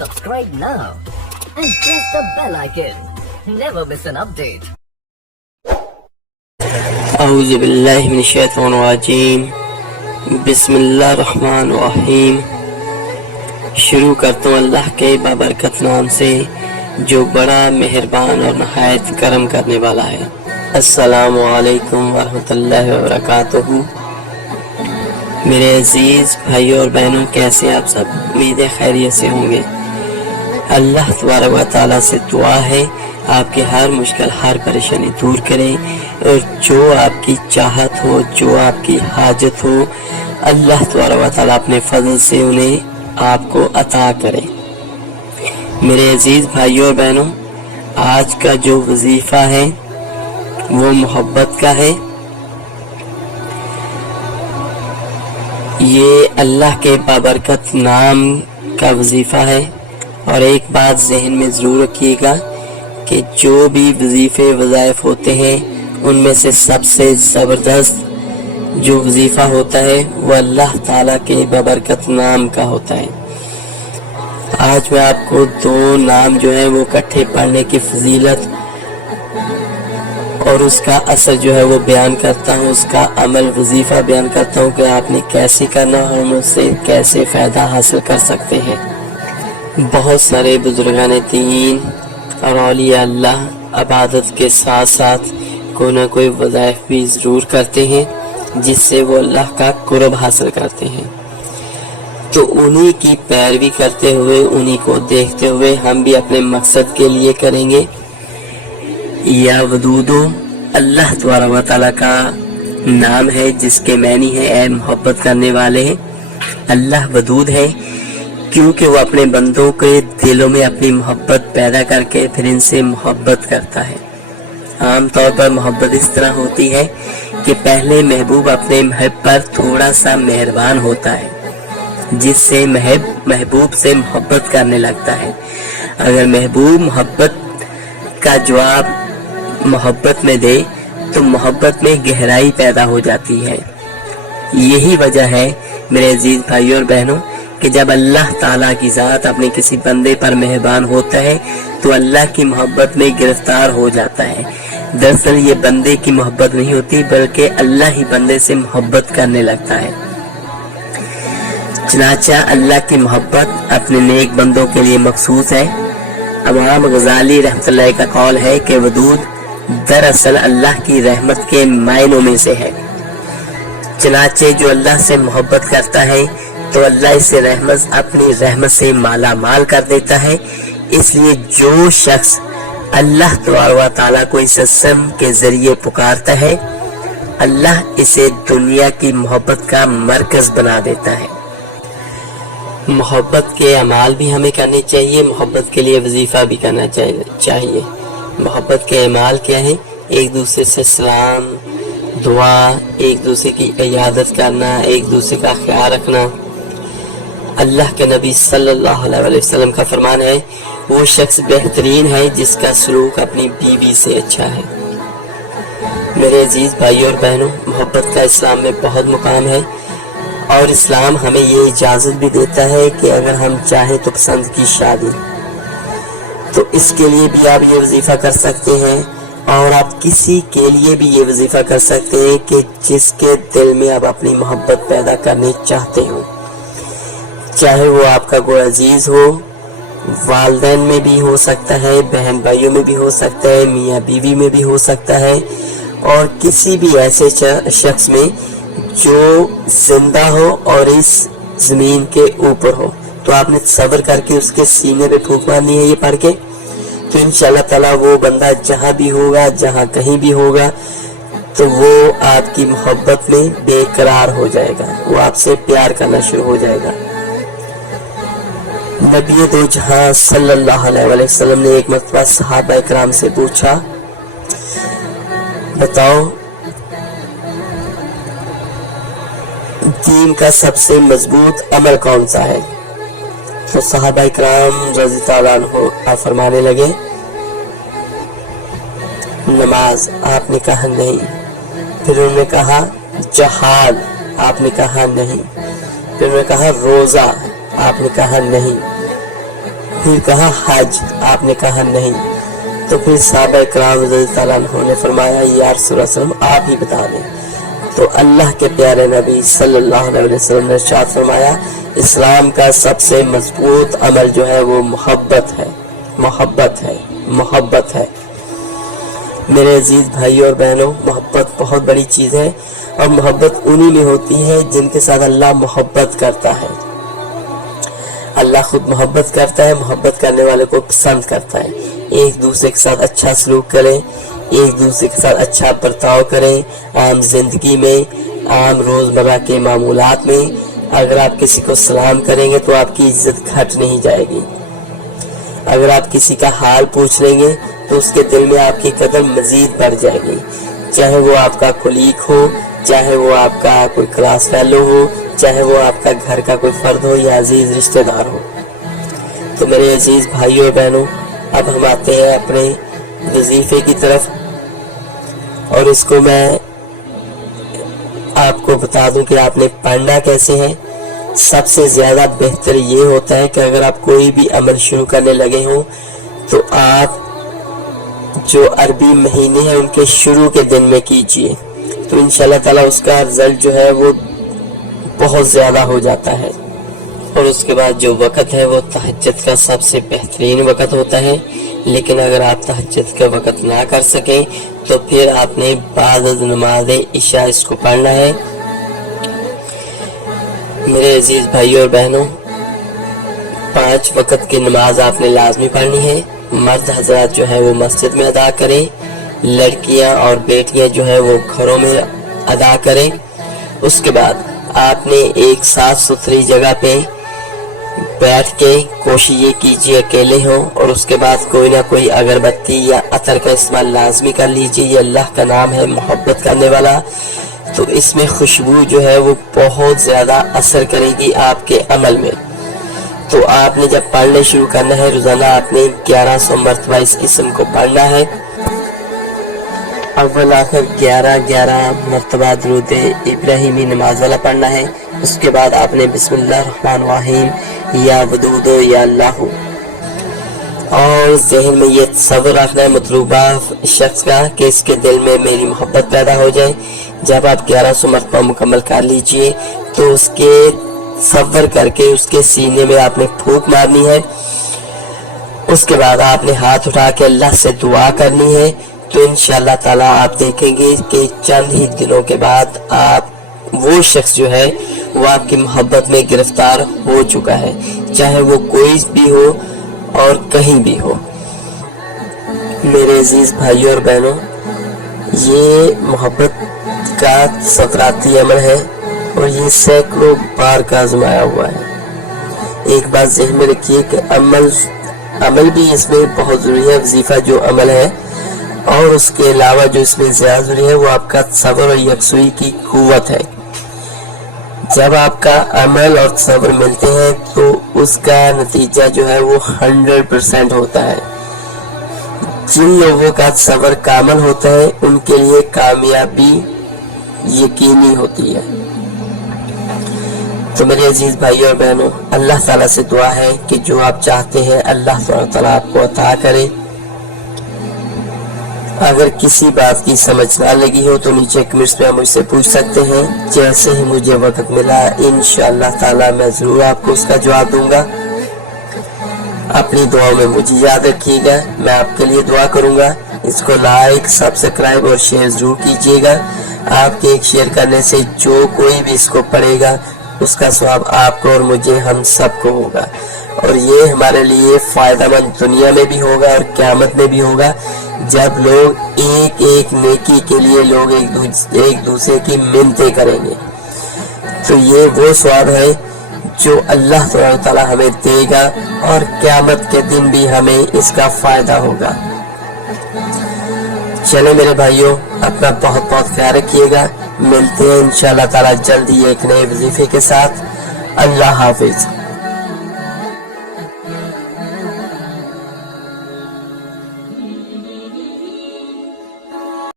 Subscribe now and press the bell icon. Never miss an update. اعوذ باللہ من الشیطان الرجیم بسم اللہ الرحمن الرحیم۔ شروع کرتا ہوں اللہ کے بابرکت نام سے جو بڑا مہربان اور نہایت کرم کرنے والا ہے۔ السلام علیکم ورحمۃ اللہ وبرکاتہ۔ میرے عزیز بھائیوں اور بہنوں، کیسے آپ سب؟ امید خیریت سے ہوں گے۔ اللہ تبارک و تعالیٰ سے دعا ہے آپ کی ہر مشکل، ہر پریشانی دور کرے، اور جو آپ کی چاہت ہو، جو آپ کی حاجت ہو، اللہ تبارک و تعالیٰ اپنے فضل سے انہیں آپ کو عطا کرے۔ میرے عزیز بھائیوں اور بہنوں، آج کا جو وظیفہ ہے وہ محبت کا ہے۔ یہ اللہ کے بابرکت نام کا وظیفہ ہے، اور ایک بات ذہن میں ضرور رکھیے گا کہ جو بھی وظیفے وظائف ہوتے ہیں ان میں سے سب سے زبردست جو وظیفہ ہوتا ہے وہ اللہ تعالیٰ کے بابرکت نام کا ہوتا ہے۔ آج میں آپ کو دو نام جو ہیں وہ اکٹھے پڑھنے کی فضیلت اور اس کا اثر جو ہے وہ بیان کرتا ہوں، اس کا عمل وظیفہ بیان کرتا ہوں کہ آپ نے کیسے کرنا اور ہم اس سے کیسے فائدہ حاصل کر سکتے ہیں۔ بہت سارے بزرگان دین اور اولیاء اللہ عبادت کے ساتھ ساتھ کوئی نہ کوئی وظائف بھی ضرور کرتے ہیں جس سے وہ اللہ کا قرب حاصل کرتے ہیں۔ تو انہی کی پیروی کرتے ہوئے، انہی کو دیکھتے ہوئے ہم بھی اپنے مقصد کے لیے کریں گے۔ یا ودودو اللہ تبارک و تعالیٰ کا نام ہے جس کے معنی ہے اے محبت کرنے والے۔ اللہ ودود ہے کیونکہ وہ اپنے بندوں کے دلوں میں اپنی محبت پیدا کر کے پھر ان سے محبت کرتا ہے۔ عام طور پر محبت اس طرح ہوتی ہے کہ پہلے محبوب اپنے محب پر تھوڑا سا مہربان ہوتا ہے، جس سے محبوب سے محبت کرنے لگتا ہے۔ اگر محبوب محبت کا جواب محبت میں دے تو محبت میں گہرائی پیدا ہو جاتی ہے۔ یہی وجہ ہے میرے عزیز بھائیوں اور بہنوں کہ جب اللہ تعالیٰ کی ذات اپنے کسی بندے پر مہربان ہوتا ہے تو اللہ کی محبت میں گرفتار ہو جاتا ہے۔ دراصل یہ بندے کی محبت نہیں ہوتی بلکہ اللہ ہی بندے سے محبت کرنے لگتا ہے۔ چنانچہ اللہ کی محبت اپنے نیک بندوں کے لیے مخصوص ہے۔ امام غزالی رحمۃ اللہ کا قول ہے کہ ودود دراصل اللہ کی رحمت کے معنوں میں سے ہے۔ چنانچہ جو اللہ سے محبت کرتا ہے تو اللہ اسے اپنی رحمت سے مالا مال کر دیتا ہے۔ اس لیے جو شخص اللہ تبارک و تعالیٰ کو اس اسم کے ذریعے پکارتا ہے، اللہ اسے دنیا کی محبت کا مرکز بنا دیتا ہے۔ محبت کے اعمال بھی ہمیں کرنے چاہیے، محبت کے لیے وظیفہ بھی کرنا چاہیے۔ محبت کے اعمال کیا ہیں؟ ایک دوسرے سے سلام، دعا، ایک دوسرے کی عیادت کرنا، ایک دوسرے کا خیال رکھنا۔ اللہ کے نبی صلی اللہ علیہ وسلم کا فرمان ہے وہ شخص بہترین ہے جس کا سلوک اپنی بیوی سے اچھا ہے۔ میرے عزیز بھائیوں اور بہنوں، محبت کا اسلام میں بہت مقام ہے، اور اسلام ہمیں یہ اجازت بھی دیتا ہے کہ اگر ہم چاہیں تو پسند کی شادی، تو اس کے لیے بھی آپ یہ وظیفہ کر سکتے ہیں، اور آپ کسی کے لیے بھی یہ وظیفہ کر سکتے ہیں کہ جس کے دل میں آپ اپنی محبت پیدا کرنی چاہتے ہو، چاہے وہ آپ کا کوئی عزیز ہو، والدین میں بھی ہو سکتا ہے، بہن بھائیوں میں بھی ہو سکتا ہے، میاں بیوی میں بھی ہو سکتا ہے، اور کسی بھی ایسے شخص میں جو زندہ ہو اور اس زمین کے اوپر ہو۔ تو آپ نے صبر کر کے اس کے سینے پہ پھونک مارنی ہے یہ پڑھ کے، تو انشاءاللہ تعالیٰ وہ بندہ جہاں بھی ہوگا، جہاں کہیں بھی ہوگا، تو وہ آپ کی محبت میں بے قرار ہو جائے گا، وہ آپ سے پیار کرنا شروع ہو جائے گا۔ نبی دو جہاں صلی اللہ علیہ وسلم نے ایک مرتبہ صحابہ اکرام سے پوچھا، بتاؤ دین کا سب سے مضبوط عمل کون سا ہے؟ تو صحابہ اکرام رضی اللہ عنہ فرمانے لگے نماز۔ آپ نے کہا نہیں۔ پھر انہوں نے کہا جہاد، آپ نے کہا نہیں۔ پھر انہوں نے کہا روزہ، آپ نے کہا نہیں۔ پھر کہا حج، آپ نے کہا نہیں۔ تو پھر صحابہ کرام رضی اللہ عنہ نے فرمایا یا رسول اللہ صلی اللہ علیہ وسلم آپ ہی بتا دیں۔ تو اللہ کے پیارے نبی صلی اللہ علیہ وسلم نے ارشاد فرمایا اسلام کا سب سے مضبوط عمل جو ہے وہ محبت ہے، محبت ہے، محبت ہے۔ میرے عزیز بھائیوں اور بہنوں، محبت بہت بڑی چیز ہے، اور محبت انہی میں ہوتی ہے جن کے ساتھ اللہ محبت کرتا ہے۔ اللہ خود محبت کرتا ہے، محبت کرنے والے کو پسند کرتا ہے۔ ایک دوسرے کے ساتھ اچھا سلوک کریں، ایک دوسرے کے ساتھ اچھا برتاؤ کریں، عام زندگی میں، عام روزمرہ کے معمولات میں۔ اگر آپ کسی کو سلام کریں گے تو آپ کی عزت گھٹ نہیں جائے گی۔ اگر آپ کسی کا حال پوچھ لیں گے تو اس کے دل میں آپ کی قدر مزید بڑھ جائے گی، چاہے وہ آپ کا کولیگ ہو، چاہے وہ آپ کا کوئی کلاس فیلو ہو، چاہے وہ آپ کا گھر کا کوئی فرد ہو یا عزیز رشتہ دار ہو۔ تو میرے عزیز بھائیوں اور بہنوں، اب ہم آتے ہیں اپنے وظیفے کی طرف، اور اس کو میں آپ کو بتا دوں کہ آپ نے پڑھنا کیسے ہے۔ سب سے زیادہ بہتر یہ ہوتا ہے کہ اگر آپ کوئی بھی عمل شروع کرنے لگے ہوں تو آپ جو عربی مہینے ہیں ان کے شروع کے دن میں کیجئے، تو انشاءاللہ تعالی اس کا رزلٹ جو ہے وہ بہت زیادہ ہو جاتا ہے۔ اور اس کے بعد جو وقت ہے وہ تہجد کا سب سے بہترین وقت ہوتا ہے، لیکن اگر آپ تہجد کا وقت نہ کر سکیں تو پھر آپ نے بعد از نماز عشاء اس کو پڑھنا ہے۔ میرے عزیز بھائیوں اور بہنوں، 5 وقت کی نماز آپ نے لازمی پڑھنی ہے۔ مرد حضرات جو ہے وہ مسجد میں ادا کریں، لڑکیاں اور بیٹیاں جو ہے وہ گھروں میں ادا کریں۔ اس کے بعد آپ نے ایک صاف ستھری جگہ پہ بیٹھ کے کوشش یہ کیجیے اکیلے ہوں، اور اس کے بعد کوئی نہ کوئی اگربتی یا عطر کا استعمال لازمی کر لیجیے۔ یہ اللہ کا نام ہے محبت کرنے والا، تو اس میں خوشبو جو ہے وہ بہت زیادہ اثر کرے گی آپ کے عمل میں۔ تو آپ نے جب پڑھنے شروع کرنا ہے، روزانہ آپ نے 1100 مرتبہ اس اسم کو پڑھنا ہے۔ اول آخر 11 مرتبہ درود ابراہیمی نماز والا پڑھنا ہے۔ اس کے بعد آپ نے بسم اللہ الرحمن الرحیم یا ودود یا اللہ، اور ذہن میں یہ تصور رکھنا ہے مطلوبہ شخص کا کہ اس کے دل میں میری محبت پیدا ہو جائے۔ جب آپ 1100 مرتبہ مکمل کر لیجئے تو اس کے تصور کر کے اس کے سینے میں آپ نے پھونک مارنی ہے۔ اس کے بعد آپ نے ہاتھ اٹھا کے اللہ سے دعا کرنی ہے۔ تو انشاءاللہ تعالیٰ آپ دیکھیں گے کہ چند ہی دنوں کے بعد آپ وہ شخص جو ہے وہ آپ کی محبت میں گرفتار ہو چکا ہے، چاہے وہ کوئی بھی ہو اور کہیں بھی ہو۔ میرے عزیز بھائیوں اور بہنوں، یہ محبت کا سکراتی عمل ہے اور یہ سینکڑوں بار کا آزمایا ہوا ہے۔ ایک بات ذہن میں رکھیے کہ عمل بھی اس میں بہت ضروری ہے، وظیفہ جو عمل ہے، اور اس کے علاوہ جو اس میں زیادہ ضروری ہے وہ آپ کا تصور اور یکسوئی کی قوت ہے۔ جب آپ کا عمل اور تصور ملتے ہیں تو اس کا نتیجہ جو ہے وہ 100% ہوتا ہے۔ جن لوگوں کا تصور کامل ہوتا ہے ان کے لیے کامیابی یقینی ہوتی ہے۔ تو میرے عزیز بھائیوں اور بہنوں، اللہ تعالیٰ سے دعا ہے کہ جو آپ چاہتے ہیں اللہ تعالیٰ آپ کو عطا کرے۔ اگر کسی بات کی سمجھ نہ لگی ہو تو نیچے کمنٹس میں مجھ سے پوچھ سکتے ہیں، جیسے ہی مجھے وقت ملا انشاءاللہ تعالیٰ میں ضرور آپ کو اس کا جواب دوں گا۔ اپنی دعاؤں میں مجھے یاد رکھیے گا، میں آپ کے لیے دعا کروں گا۔ اس کو لائک، سبسکرائب اور شیئر ضرور کیجیے گا۔ آپ کے ایک شیئر کرنے سے جو کوئی بھی اس کو پڑھے گا اس کا ثواب آپ کو اور مجھے ہم سب کو ہوگا، اور یہ ہمارے لیے فائدہ مند دنیا میں بھی ہوگا اور قیامت میں بھی ہوگا، جب لوگ ایک ایک نیکی کے لیے لوگ ایک دوسرے کی منتیں کریں گے۔ تو یہ وہ ثواب ہے جو اللہ تعالیٰ ہمیں دے گا، اور قیامت کے دن بھی ہمیں اس کا فائدہ ہوگا۔ چلے میرے بھائیوں، اپنا بہت بہت خیال رکھیے گا۔ ملتے ہیں انشاءاللہ تعالیٰ جلدی ایک نئے وظیفے کے ساتھ۔ اللہ حافظ۔